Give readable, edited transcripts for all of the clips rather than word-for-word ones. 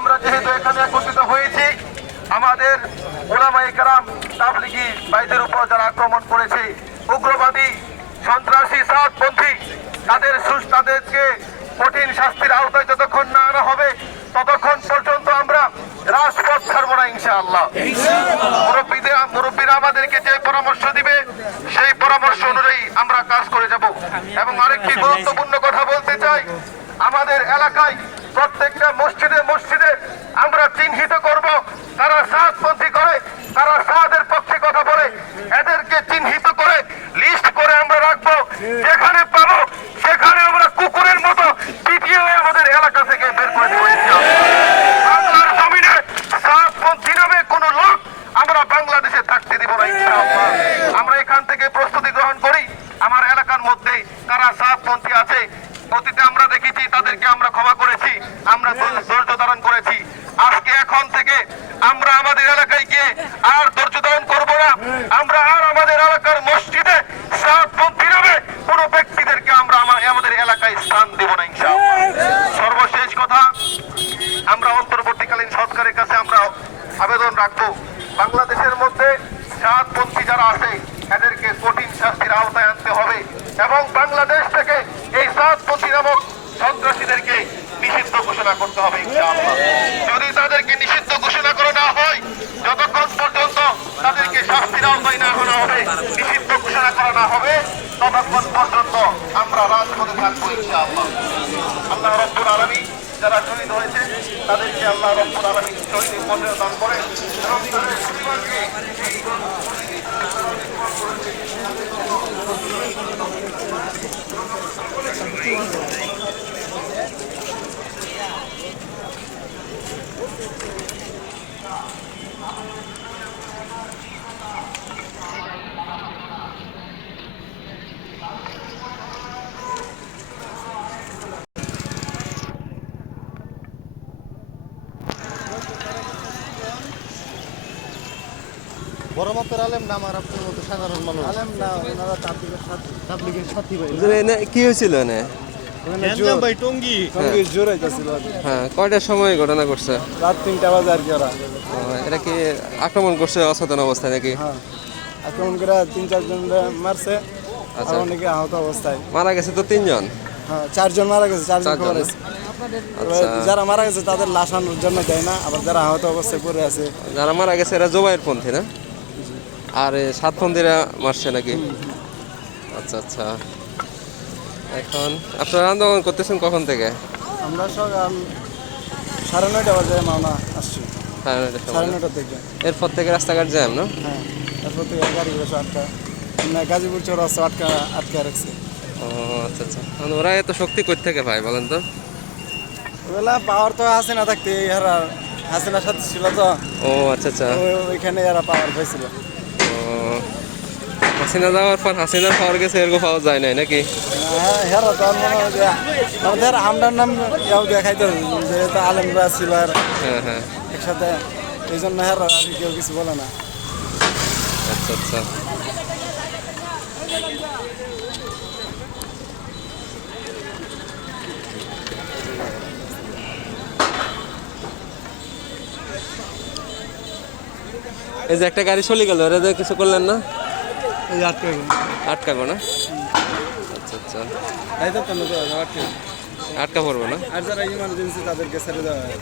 আমরা যেহেতু এখানে একত্রিত হয়েছি, আমাদের উলামায়ে কেরাম তাবলিগি ভাইদের উপর যারা আক্রমণ করেছে, উগ্রবাদী সন্ত্রাসী সাদপন্থী, তাদেরকে কঠিন শাস্তির আওতায় যতক্ষণ না আনা হবে ততক্ষণ পর্যন্ত আমরা রাজপথ ছাড়বো না ইনশাআল্লাহ। মুরব্বীরা আমাদেরকে যে পরামর্শ দিবে সেই পরামর্শ অনুযায়ী আমরা কাজ করে যাব। এবং আরেকটি গুরুত্বপূর্ণ কথা বলতে চাই, আমাদের এলাকায় প্রত্যেকটা মসজিদে মসজিদে আমরা চিহ্নিত করব তারা সাদপন্থী করে, তারা সাদের পক্ষে কথা বলে, এদেরকে চিহ্নিত করে লিস্ট করে আমরা রাখবো। যেখানে পাবো সেখানে আমরা কুকুরের মতো পিটিয়ে আমাদের এলাকা থেকে বের করে দেবো ইনশাআল্লাহ। বাংলার জমিনে সাদপন্থী নামে কোন লোক আমরা বাংলাদেশে থাকতে দিব না ইনশাআল্লাহ। আমরা এখান থেকে প্রস্তুতি গ্রহণ করি। আমার এলাকার মধ্যে কারা সাদপন্থী আছে, অতীতে আমরা দেখেছি, তাদেরকে আমরা ক্ষমা করেছি, আমরা ধৈর্য ধারণ করেছি। আজকে এখন থেকে আমরা আমাদের এলাকায় গিয়ে আর ধৈর্য ধারণ করবো না। আমরা আর আমাদের এলাকার মসজিদে সাদপন্থী নামে কোন ব্যক্তিদেরকে আমরা আমাদের এলাকায় স্থান দেব না ইনশাআল্লাহ। সর্বশেষ কথা, আমরা অন্তর্বর্তীকালীন সরকারের কাছে আমরা আবেদন রাখবো, বাংলাদেশের মধ্যে সাদপন্থী যারা আছে এদেরকে কঠিন শাস্তির আওতায় আনতে হবে এবং বাংলাদেশ থেকে এই সাদপন্থী নামক সন্ত্রাসীদেরকে নিষিদ্ধ ঘোষণা করতে হবে ইনশাআল্লাহ। যদি তাদেরকে নিষিদ্ধ ঘোষণা করা না হয়, যতক্ষণ পর্যন্ত তাদেরকে শাস্তির আওতায় না আনা হবে, নিষিদ্ধ ঘোষণা করা না হবে, ততক্ষণ পর্যন্ত আমরা রাজপথে থাকবো ইনশাআল্লাহ। আল্লাহ রাব্বুল আলামিন যারা শহীদ হয়েছে তাদেরকে আল্লাহ রাব্বুল আলামিন শহীদের মর্যাদা দান করেন এবং তাদের পরিবারকে বড় মাপের আলেম না, আমার আপনার মতো সাধারণ মানুষ আলেম না, ওনারা তাবলিগের সাথী ভাই। কি হয়েছিল এনে? ভাই টঙ্গি জোর হইতাছিল। হ্যাঁ, কয়টার সময় ঘটনা করছে? রাত 3টা বাজে আর কি। ওরা এটা কি আক্রমণ করছে অচেতন অবস্থায় নাকি? হ্যাঁ, আক্রমণ করে 3-4 জন মারছে, আর অনেকে আহত অবস্থায়। মারা গেছে তো 3 জন? হ্যাঁ, 4 জন মারা গেছে, 4 জন খবর আছে। যারা মারা গেছে তাদের লাশ আনার জন্য দেয় না, আবার যারা আহত অবস্থায় পড়ে আছে, যারা মারা গেছে এরা জোবাইয়ের পন্থী না? আর সাতপন্থীরা মারছে নাকি? আচ্ছা আচ্ছা। এখন আপনারা আন্দোলন করতেছেন কখন থেকে? আমরা সকাল 9:30 বাজে মাওনা আসছি। 9:30 থেকে। এরপর থেকে রাস্তাঘাট জ্যাম না? হ্যাঁ, এরপর থেকে গাড়িগুলো আটকা, গাজীপুর চৌরাস্তা আটকা রাখছে। ও আচ্ছা আচ্ছা। ওরা এত শক্তি কই থেকে ভাই বলেন তো? ওগুলা পাওয়ার তো আছে না থাকতে, এরা হাসিনার সাথে ছিল তো। ও আচ্ছা আচ্ছা। ওইখানে এরা পাওয়ার পাইছিল। হাসিনা যাওয়ার পর হাসিনার পাওয়ার গেছে, এরকম পাওয়া যায় নাই নাকি? হ্যাঁ, তো আমাদের আমরার নাম দেখাইতো যেহেতু আলেমরা ছিল হ্যাঁ হ্যাঁ একসাথে, এই জন্য হ্যাঁ আর কেউ কিছু বলে না। আচ্ছা আচ্ছা। এই যে একটা গাড়ি চলে গেল, এরা কিছু করলেন না? এই আটকাবো না? আচ্ছা আচ্ছা। আটকা পড়বো না? আর যারা ইমার্জেন্সি তাদেরকে ছেড়ে দেওয়া হয়।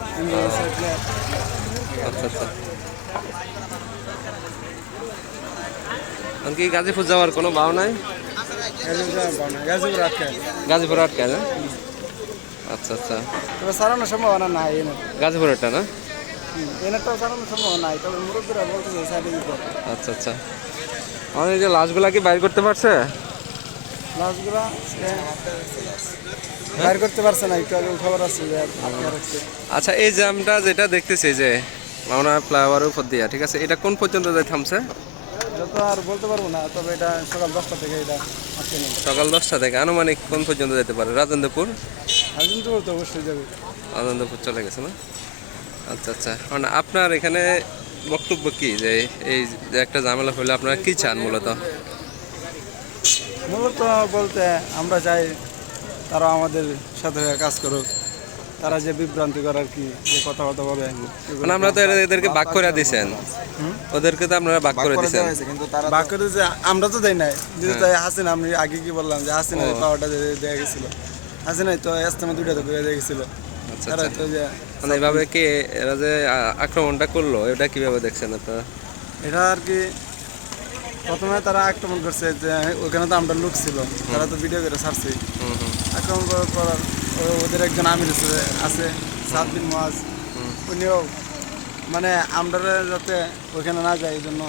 আচ্ছা আচ্ছা। কি গাজীপুর যাওয়ার কোনো ভাও নাই? গাজীপুর আটকায় না? আচ্ছা আচ্ছা। তবে সারানোর সম্ভাবনা নাই এনে। গাজীপুরেরটা না? এনে তো সারানোর সম্ভাবনা নাই, তবে মুরব্বীরা বলতেছে সাইডে দিতে। আচ্ছা আচ্ছা। আমাদের এই যে লাশগুলা কি বাইর করতে পারছে? লাশগুলা বাইর করতে পারছে না, একটু আগে খবর আছে যে আটকা রাখছে। আচ্ছা, এই জ্যামটা যেটা দেখতেছি যে মাওনা ফ্লাইওভারের উপর দিয়া, ঠিক আছে, এটা কোন পর্যন্ত যায় থামছে? এটা তো আর বলতে পারবো না, তবে এটা সকাল 10টা থেকে এটা আটকে নেই। সকাল 10টা থেকে আনুমানিক কোন পর্যন্ত যেতে পারে? রাজেন্দ্রপুর? রাজেন্দ্রপুর তো অবশ্যই যাবে। রাজেন্দ্রপুর চলে গেছে না? আচ্ছা আচ্ছা। মানে আপনার এখানে বক্তব্য কি, যে এই যে একটা ঝামেলা হলে আপনারা কি চান মূলত? মূলত বলতে আমরা চাই তারা আমাদের সাথে কাজ করুক, তারা যে বিভ্রান্তি করার কি যে কথা বলে এগুলো মানে আমরা তো এদেরকে ভাগ করে দিয়েছেন, ওদেরকে তো আপনারা ভাগ করে দিয়েছেন। কিন্তু তারা বাক করে যে আমরা তো দেই নাই যদি তাই হাসিনা, আমি আগে কি বললাম যে হাসিনা পাওয়ারটা দেওয়া গেছিল, হাসিনাই তো ইস্তেমা দুইটা তো করে দিয়ে গেছিল। আচ্ছা তারা আচ্ছা। তো যে মানে এইভাবে কি এরা যে আক্রমণটা করলো এটা কিভাবে দেখছেন আপনারা? এটা আর কি প্রথমে তারা আক্রমণ করছে যে ওখানে তো আমরা লোক ছিল, তারা তো ভিডিও করে ছাড়ছে। আক্রমণ করার পর ওদের একজন আমির আছে সাদ বিন মুয়াজ, উনিও মানে আমরা যাতে ওখানে না যায় এই জন্য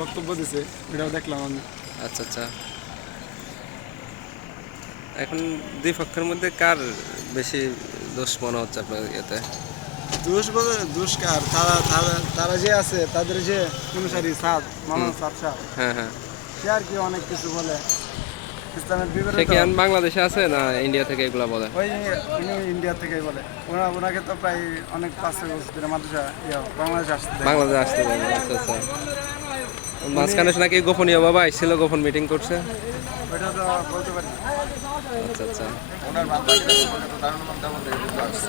বক্তব্য দিছে, এটাও দেখলাম আমি। আচ্ছা আচ্ছা। এখন দুই পক্ষের মধ্যে কার বেশি দোষ মনে হচ্ছে আপনার ইয়েতে? দোষ কার? তারা তারা তারা যে আছে তাদের যে অনুসারী সাদ মামুন সাদ সাহ, হ্যাঁ হ্যাঁ। সে আর কি অনেক কিছু বলে ইসলামের সে বিপরীতে। কি এখন বাংলাদেশে আছে না ইন্ডিয়া থেকে এগুলা বলে? ওই উনি ইন্ডিয়া থেকেই বলে, ওনাকে তো প্রায় অনেক 5-6 বছর ধরে মাদ্রাসা বাংলাদেশে আসতে দেয়। বাংলাদেশে আসতে পারে। আচ্ছা আচ্ছা। মাঝখানে নাকি গোপনীয় বাবা আইছিল, গোপন মিটিং করছে। ওইটা তো বলতে পারি। আচ্ছা আচ্ছা। ওনার ভ্রান্ত আকিদা সম্পর্কে তো দারুণ তেমন দেখে বুঝতে পারছে।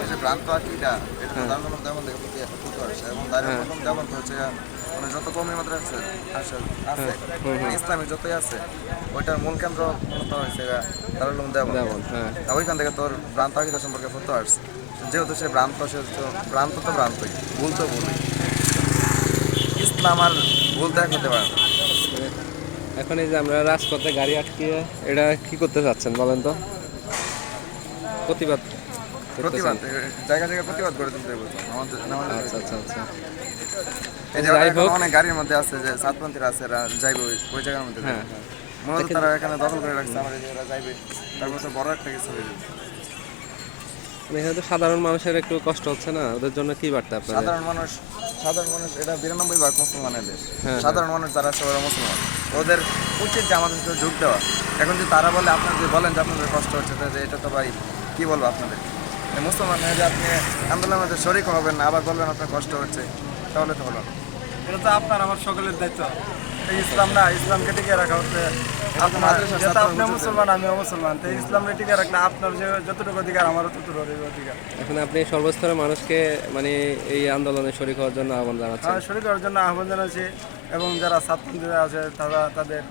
ওই যে ভ্রান্ত আকিদা, এটা তো দারুণ তেমন দেখে বুঝতে পারছে। এবং দারুণ তেমন তো হচ্ছে মানে যত কমই মাদ্রাসা আছে ইসলামী যতই আছে, ওইটার মূল কেন্দ্র মূলত হয়েছে দারুল উলুম দেওবন্দ। হ্যাঁ। আর ওইখান থেকে তোর ভ্রান্ত আকিদা সম্পর্কে বুঝতে পারছে। যেহেতু সে ভ্রান্ত, সে ভ্রান্ত তো ভ্রান্তই, ভুল তো ভুলই। ইসলাম আর ভুল তো এক হতে পারে না। এখন এই যে আমরা রাজপথে গাড়ি আটকিয়ে এটা কি করতে চাচ্ছেন বলেন তো? প্রতিবাদ প্রতিবাদ, করতেছেন? জায়গা জায়গায় প্রতিবাদ করে তুলতে বলতো আমাদের। আচ্ছা আচ্ছা আচ্ছা। এই যে যাই হোক। অনেক গাড়ির মধ্যে আছে যে সাতপন্থীরা আছে, এরা যাইবে ওই জায়গার মধ্যে। হ্যাঁ হ্যাঁ। মূলত তারা এখানে দখল করে রাখছে, আমার এরা যাইবে, তারপর তো বড় একটা কিছু হয়ে যাবে। মানে এখানে তো সাধারণ মানুষের একটু কষ্ট হচ্ছে না, ওদের জন্য কি বার্তা আপনাদের? সাধারণ মানুষ এটা 92% মুসলমানের দেশ। হ্যাঁ, সাধারণ মানুষ যারা সবাই মুসলমান, ওদের উচিত যে আমাদের সাথে যোগ দেওয়া। এখন যদি তারা বলে, আপনারা যদি বলেন যে আপনাদের কষ্ট হচ্ছে, তাহলে এটা তো ভাই কি বলবো আপনাদের? এই মুসলমান হয়ে যে আপনি আন্দোলনের মধ্যে শরিক হবেন না, আবার বলবেন আপনার কষ্ট হচ্ছে, তাহলে তো হলো না। এটা তো আপনার আমার সকলের দায়িত্ব। এই ইসলাম না, ইসলামকে টিকিয়ে রাখা হচ্ছে আপনার, মাদ্রাসার যেহেতু ছাত্র আপনি মুসলমান আমিও মুসলমান, তো ইসলামকে টিকিয়ে রাখলে আপনার যে যতটুকু অধিকার আমারও ততটুকু অধিকার। এখন আপনি সর্বস্তরের মানুষকে মানে এই আন্দোলনে শরীক হওয়ার জন্য আহ্বান জানাচ্ছেন। শরীর করার জন্য আহ্বান জানাচ্ছি, এবং যারা ছাত্রছাত্রীরা আছে তারা তাদের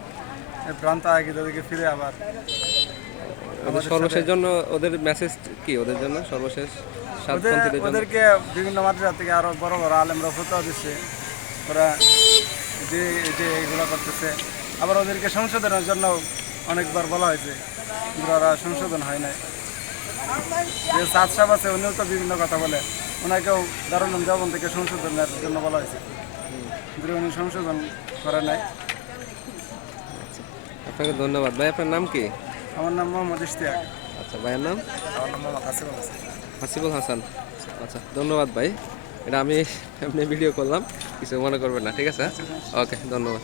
ভ্রান্ত আকিদাকে ফিরে আবার ওদের সর্বশেষ জন্য ওদের মেসেজ কি? ওদের জন্য সর্বশেষ সাতপন্থীদের জন্য ওদেরকে বিভিন্ন মাদ্রাসা থেকে আরো বড় বড় আলেমরা ফতোয়া দিচ্ছে, ওরা যে যে এগুলো করতেছে। আবার ওদেরকে সংশোধনের জন্য অনেকবার বলা হয়েছে, কিন্তু ওরা সংশোধন হয় নাই। যে সাদ সাহেব আছে উনিও তো বিভিন্ন কথা বলে, ওনাকেও দারুল উলুম দেওবন্দ থেকে সংশোধনের জন্য বলা হয়েছে, কিন্তু উনি সংশোধন করে নাই। আপনাকে ধন্যবাদ ভাই। আপনার নাম কি? আমার নাম মোহাম্মদ ইশতিয়াক। আচ্ছা, ভাইয়ের নাম? আমার নাম মোহাম্মদ হাসিবুল হাসান। হাসিবুল হাসান। আচ্ছা, ধন্যবাদ ভাই। এটা আমি এমনি ভিডিও করলাম, কিছু মনে করবেন না, ঠিক আছে? ওকে, ধন্যবাদ।